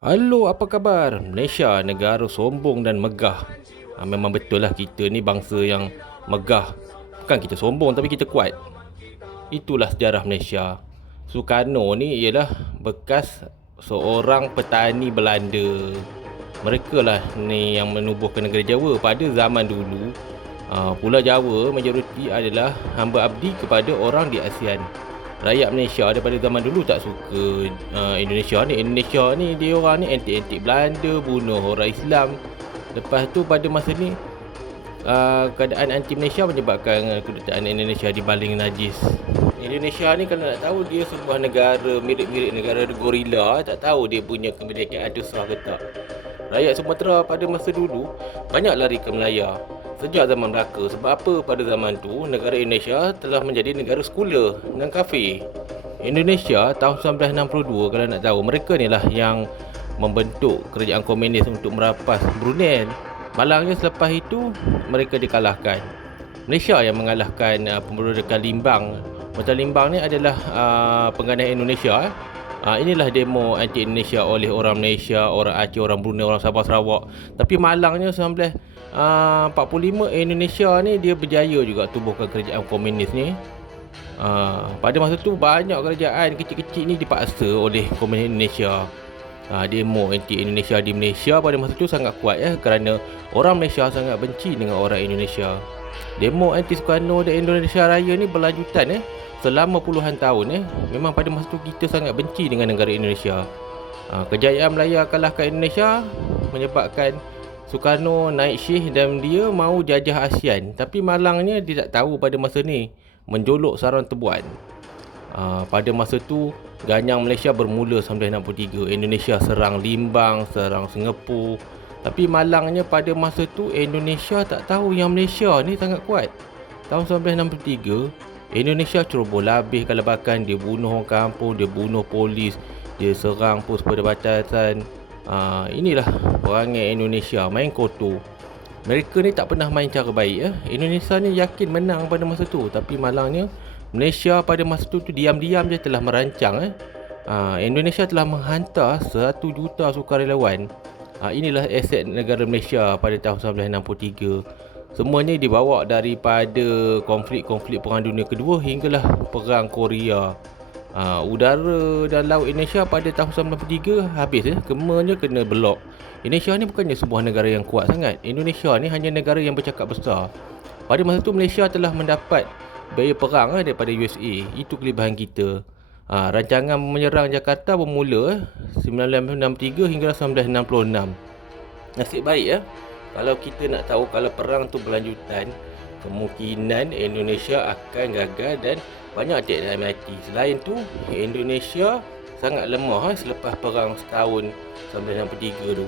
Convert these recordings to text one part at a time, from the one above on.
Halo, apa khabar? Malaysia, negara sombong dan megah. Memang betul lah kita ni bangsa yang megah. Bukan kita sombong tapi kita kuat. Itulah sejarah Malaysia. Sukarno ni ialah bekas seorang petani Belanda. Mereka lah ni yang menubuhkan negara Jawa pada zaman dulu. Pulau Jawa majoriti adalah hamba abdi kepada orang di ASEAN. Rakyat Malaysia daripada zaman dulu tak suka Indonesia ni. Indonesia ni dia orang ni antik-antik Belanda, bunuh orang Islam. Lepas tu pada masa ni keadaan anti Malaysia menyebabkan kedutaan Indonesia dibaling najis. Indonesia ni kalau nak tahu dia sebuah negara mirip-mirip negara gorila, tak tahu dia punya kemerdekaan ada sah ke tak. Rakyat Sumatera pada masa dulu banyak lari ke Melaya sejak zaman Melaka. Sebab apa? Pada zaman tu negara Indonesia telah menjadi negara sekular dan kafir. Indonesia tahun 1962 kalau nak tahu, mereka ni lah yang membentuk kerajaan komunis untuk merapas Brunei. Malangnya selepas itu mereka dikalahkan. Malaysia yang mengalahkan pemberontakan Limbang. Macam Limbang ni adalah penggantian Indonesia. Inilah demo anti-Indonesia oleh orang Malaysia, orang Aceh, orang Brunei, orang Sabah Sarawak. Tapi malangnya 1945 Indonesia ni dia berjaya juga tubuhkan kerajaan komunis ni. Pada masa tu banyak kerajaan kecil-kecil ni dipaksa oleh komunis Indonesia. Demo anti-Indonesia di Malaysia pada masa tu sangat kuat kerana orang Malaysia sangat benci dengan orang Indonesia. Demo anti Sukarno dan Indonesia Raya ni berlanjutan selama puluhan tahun. Memang pada masa tu kita sangat benci dengan negara Indonesia. Kejayaan Melaya kalahkan Indonesia menyebabkan Sukarno naik syih dan dia mahu jajah ASEAN. Tapi malangnya dia tak tahu pada masa ni menjolok sarang tebuan. Pada masa tu Ganyang Malaysia bermula 1963. Indonesia serang Limbang, serang Singapura. Tapi malangnya pada masa tu Indonesia tak tahu yang Malaysia ni sangat kuat. Tahun 1963 Indonesia ceroboh labih kalabakan. Dia bunuh orang kampung, dia bunuh polis, dia serang pos perbatasan. Inilah perangai Indonesia, main kotor. Mereka ni tak pernah main cara baik. Indonesia ni yakin menang pada masa tu. Tapi malangnya Malaysia pada masa tu diam-diam dia telah merancang. Indonesia telah menghantar 1 juta sukarelawan. Inilah aset negara Malaysia pada tahun 1963. Semuanya dibawa daripada konflik-konflik Perang Dunia Kedua hinggalah Perang Korea. Udara dan laut Indonesia pada tahun 1993 habis. Kemanya kena blok. Indonesia ni bukannya sebuah negara yang kuat sangat. Indonesia ni hanya negara yang bercakap besar. Pada masa tu Malaysia telah mendapat biaya perang daripada USA. Itu kelebihan kita. Rancangan menyerang Jakarta bermula 1963 hingga 1966. Nasib baik kalau kita nak tahu kalau perang tu berlanjutan, kemungkinan Indonesia akan gagal dan banyak adik yang mati. Selain tu, Indonesia sangat lemah selepas perang setahun 1963 tu.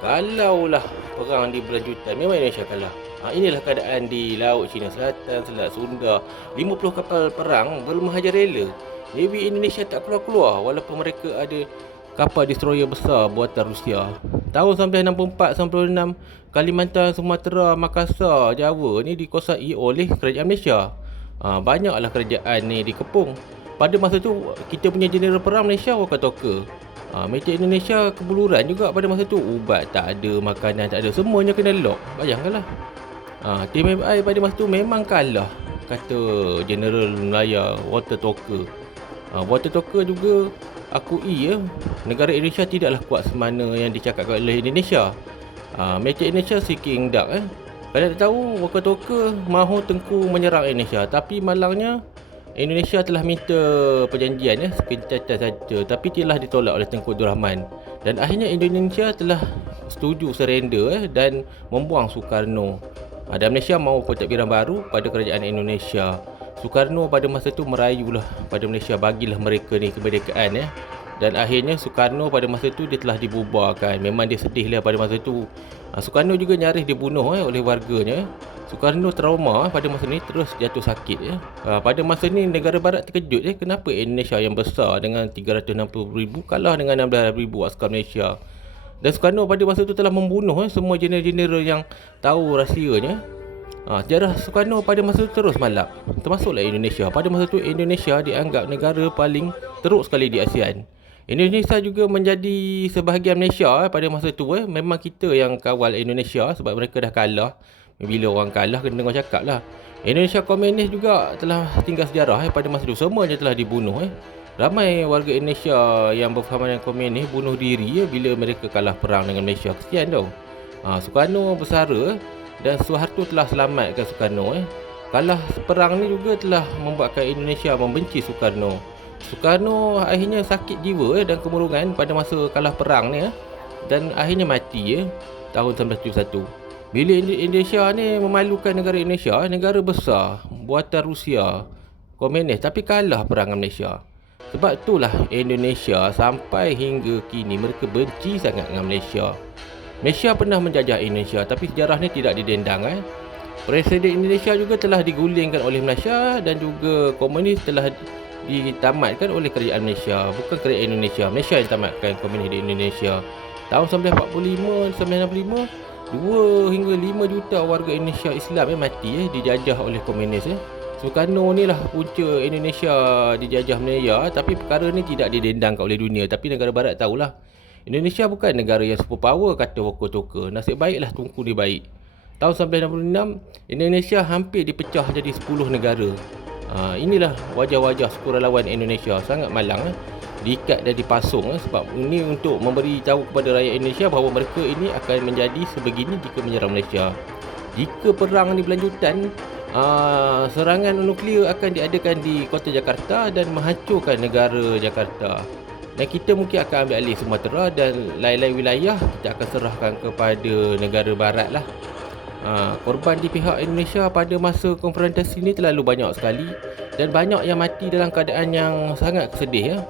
Kalaulah perang di berlanjutan, memang Indonesia kalah. Inilah keadaan di Laut Cina Selatan, Selat Sunda. 50 kapal perang bermahaja rela. Navy Indonesia tak keluar-keluar walaupun mereka ada kapal destroyer besar buatan Rusia. Tahun 1964-1966, Kalimantan, Sumatera, Makassar, Jawa ni dikuasai oleh kerajaan Malaysia. Banyaklah kerajaan ni dikepung. Pada masa tu kita punya jeneral perang Malaysia Wakatoka. Meja Indonesia kebuluran juga pada masa tu. Ubat tak ada, makanan tak ada, semuanya kena lock. Bayangkanlah. TMFI pada masa tu memang kalah, kata Jeneral Melaya Walter Toker. Walter Toker juga akui negara Indonesia tidaklah kuat semana yang dicakapkan oleh Indonesia. Meja Indonesia seeking dark. Kalau tak tahu, Walter Toker mahu tengku menyerang Indonesia. Tapi malangnya Indonesia telah minta perjanjian sekencatan saja, tapi telah ditolak oleh Tengku Abdul Rahman. Dan akhirnya Indonesia telah setuju surrender dan membuang Sukarno. Dan Malaysia mahu pentadbiran baru pada kerajaan Indonesia. Sukarno pada masa tu merayulah pada Malaysia, bagilah mereka ni kemerdekaan. Dan akhirnya Sukarno pada masa tu dia telah dibubarkan. Memang dia sedih lah pada masa tu. Sukarno juga nyaris dibunuh oleh warganya. Sukarno trauma pada masa ni, terus jatuh sakit. Pada masa ni negara barat terkejut kenapa Indonesia yang besar dengan 360,000 kalah dengan 16,000 askar Malaysia. Dan Sukarno pada masa tu telah membunuh semua jeneral-jeneral yang tahu rahsianya. Sejarah Sukarno pada masa itu terus malap, termasuklah Indonesia. Pada masa itu Indonesia dianggap negara paling teruk sekali di ASEAN. Indonesia juga menjadi sebahagian Malaysia pada masa tu. Memang kita yang kawal Indonesia sebab mereka dah kalah. Bila orang kalah kena dengar cakap lah. Indonesia Komunis juga telah tinggal sejarah pada masa tu. Semuanya telah dibunuh. Ramai warga Indonesia yang bersama dengan Komunis bunuh diri bila mereka kalah perang dengan Malaysia. Kesian tau. Soekarno bersara dan Suharto telah selamatkan Soekarno. Kalah perang ni juga telah membuatkan Indonesia membenci Soekarno. Soekarno akhirnya sakit jiwa dan kemurungan pada masa kalah perang ni dan akhirnya mati tahun 1971. Bila Indonesia ni memalukan negara Indonesia, negara besar buatan Rusia, Komunis, tapi kalah perang dengan Malaysia. Sebab itulah Indonesia sampai hingga kini mereka benci sangat dengan Malaysia. Malaysia pernah menjajah Indonesia tapi sejarah ni tidak didendang. Presiden Indonesia juga telah digulingkan oleh Malaysia dan juga Komunis telah ditamatkan oleh kerajaan Malaysia, bukan kerajaan Indonesia. Malaysia yang tamatkan Komunis di Indonesia. Tahun 1945, 1965, 2 hingga 5 juta warga Indonesia Islam mati dijajah oleh Komunis. Soekarno ni lah punca Indonesia dijajah Malaya, tapi perkara ni tidak didendangkan oleh dunia. Tapi negara barat tahulah. Indonesia bukan negara yang superpower kata tokoh-tokoh. Nasib baiklah Tunku ni baik. Tahun 1966, Indonesia hampir dipecah jadi 10 negara. Inilah wajah-wajah sukarelawan Indonesia, sangat malang diikat dan dipasung sebab ini untuk memberi tahu kepada rakyat Indonesia bahawa mereka ini akan menjadi sebegini jika menyerang Malaysia. Jika perang ni berlanjutan, serangan nuklear akan diadakan di kota Jakarta dan menghancurkan negara Jakarta. Dan kita mungkin akan ambil alih Sumatera dan lain-lain wilayah kita akan serahkan kepada negara barat lah. Korban di pihak Indonesia pada masa konfrontasi ini terlalu banyak sekali dan banyak yang mati dalam keadaan yang sangat sedih.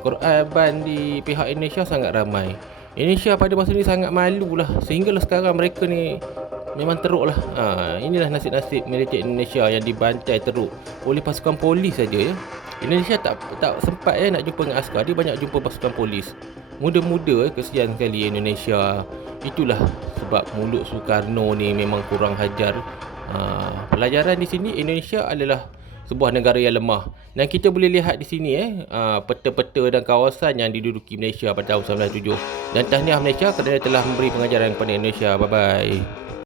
Korban di pihak Indonesia sangat ramai. Indonesia pada masa ini sangat malu lah, sehinggalah sekarang mereka ni memang teruk lah. Inilah nasib-nasib militer Indonesia yang dibantai teruk oleh pasukan polis saja. Indonesia tak sempat nak jumpa dengan askar, dia banyak jumpa pasukan polis. Muda-muda, kesian sekali Indonesia. Itulah sebab mulut Soekarno ni memang kurang hajar. Pelajaran di sini, Indonesia adalah sebuah negara yang lemah. Dan kita boleh lihat di sini peta-peta dan kawasan yang diduduki Malaysia pada tahun 1997. Dan tahniah Malaysia kerana telah memberi pengajaran kepada Indonesia. Bye-bye.